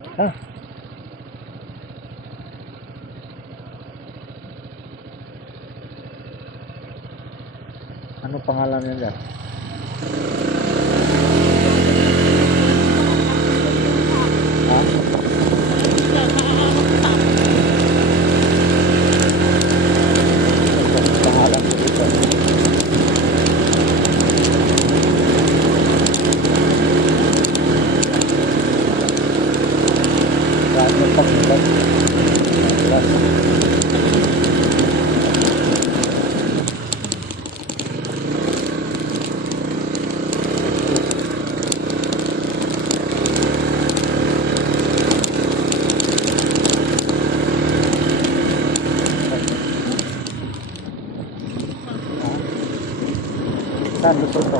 Ah, ano pangalan nila? Ah, ano pangalan ko dito? Ano pangalan? Saan luto to?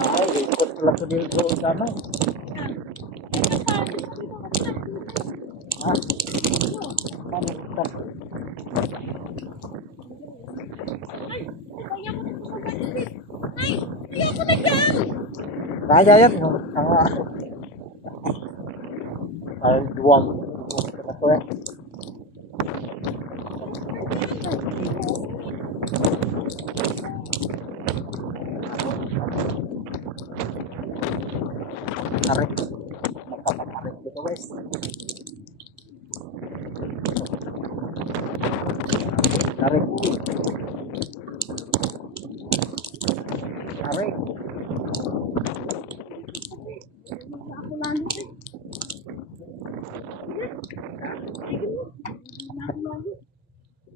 Ay, ikot pala ko dito sa ano? Ha? Ano ito? Kaya yan, yung mga ay duwag. Ito eh. Tarik. Magpapatarik dito guys. Tarik. Tarik.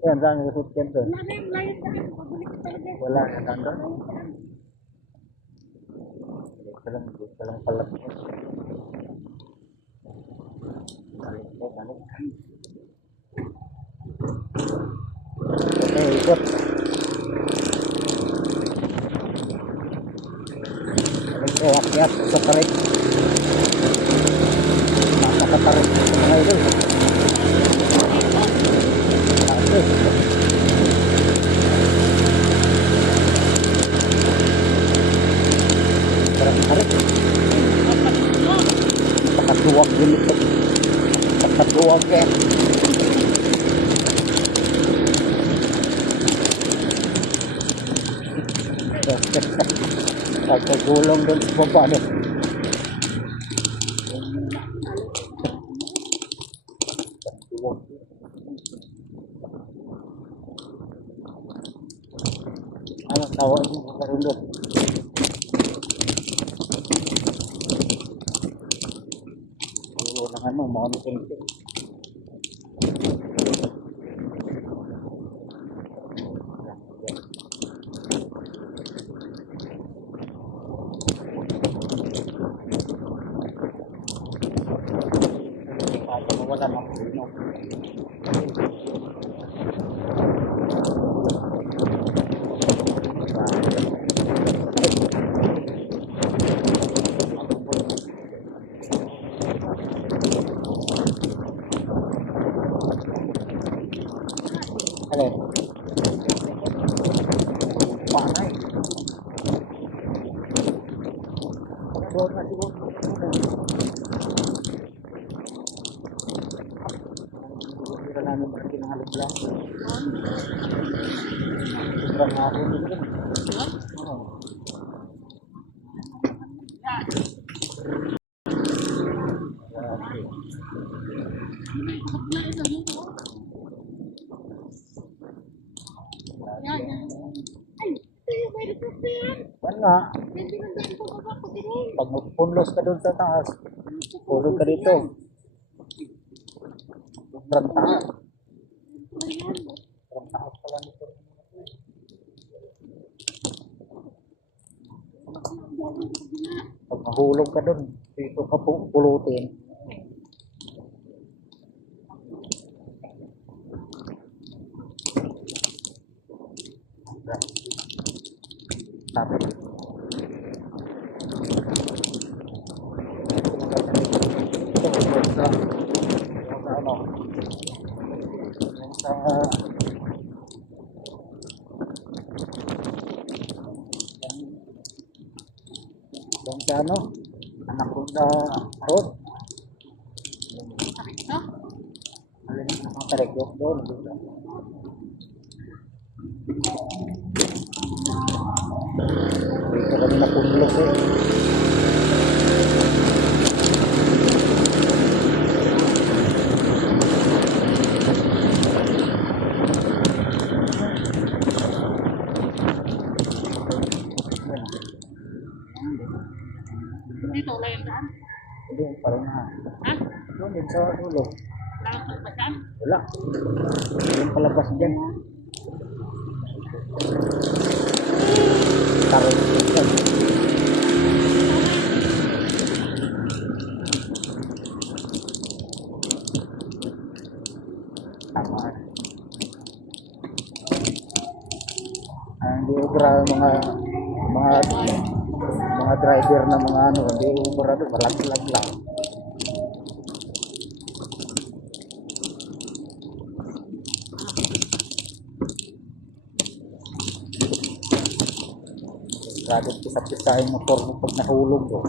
Yan, saan yung result yan doon? Wala na nandun. Dito lang pala. Balik po, balik. Okay, ikot. Balik po, akyat sa tarik. Nakakatarik sa mga idol. Taas parang tarik. Pakaduwag din ito. Pakaduwag yan. Pagkagulong doon sa baba doon. Ano tawag mo sa karundot? Puro ng ano, mountain peak. Wala ng puno. Alin? Panay. Doon na siguro. Hindi namin berarti ng halog lang. Sobrang hapon din. Oo. Yan nga. Pag magpunlos ka doon sa taas, tulog ka dito. Sobrang taas. Sobrang taas pala nito. Pag mahulog ka doon, dito ka pulutin. Sabi. Ito, sa ano? Sa Yung sa ano, anak ko na road. No? Alin, nakatarik yung doon. Dito kami napunlok eh. Dito, wala yung daan. Hindi, parang na. Ha? Doon din sa dulo. Wala kang pagbasan? Wala. Yung palabas dyan. Tarot dyan. Tama. Hindi ubra mga driver na mga ano, hindi ubra doon, malag-lag lang. Grabe pisa-pisa yung motor mo pag nahulog doon.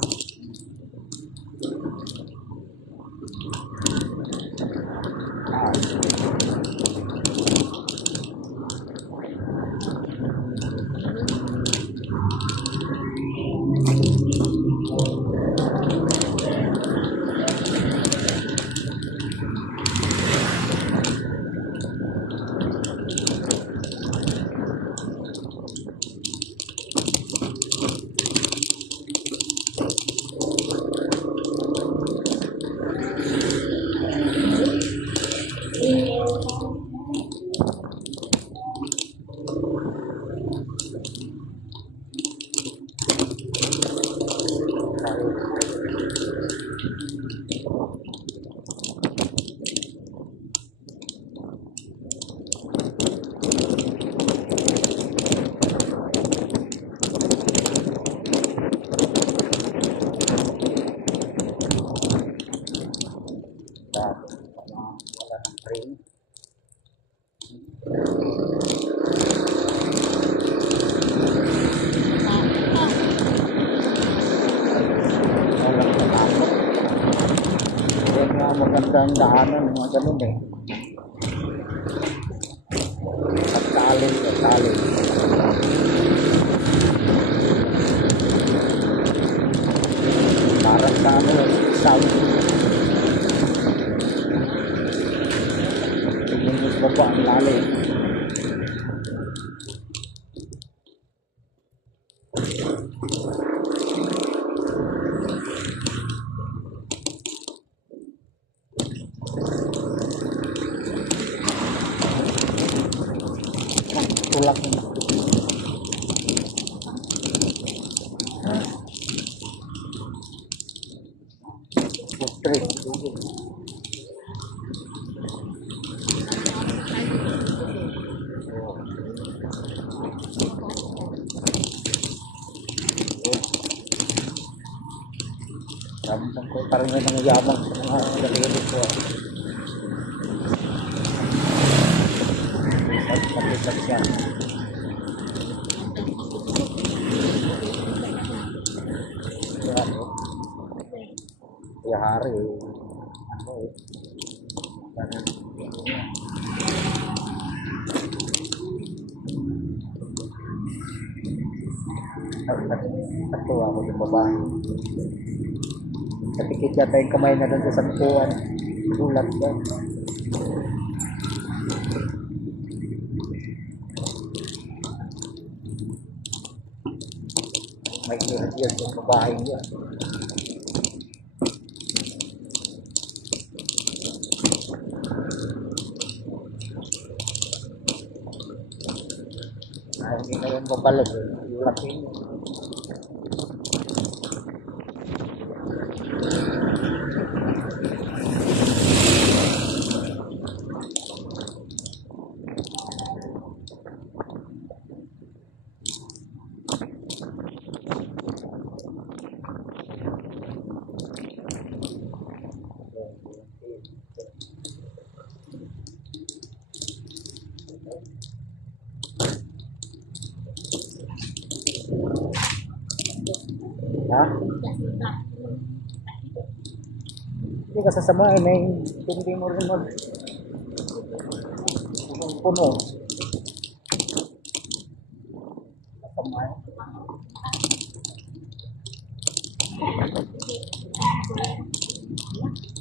Wala ng train. Walang natakot. Yan nga magandang daanan, mga ganun eh. At talin. Parang sa ano, sound. Tingin mo sa baba, ang lalim. Tulak mo. Putri. Ramdam ko parang may nangyayabang sa mga galing ko. Pag-pag siya. Yan o. Kaya hari ano eh. Natuwa ko yung babae. Natikit yata yung kamay na doon sa sampuan. Ulat ba? May hirap yan sa babae niya. Hindi na yung babalik eh. Ulat yun. Ha? Hindi ka sasama eh, may hindi mo rin mag puno. Sasama eh.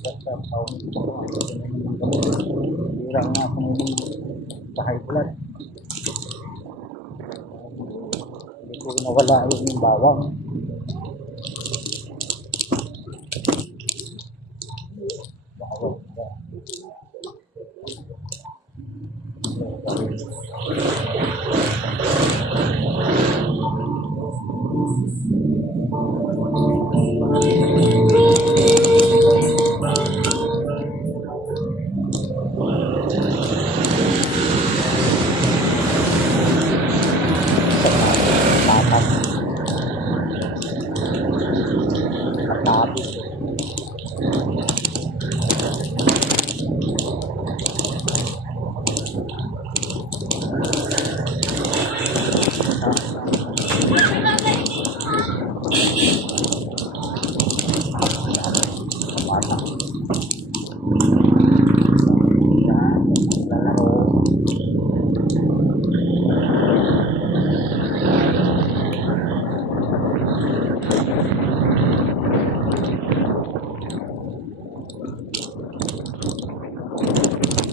Basta taon ito. Hirang nga kung sa high blood. Hindi ko nawala yung bawang. Bawang. Tapat. Tapat. Bata. Yan. Lalaro.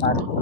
At lang ako.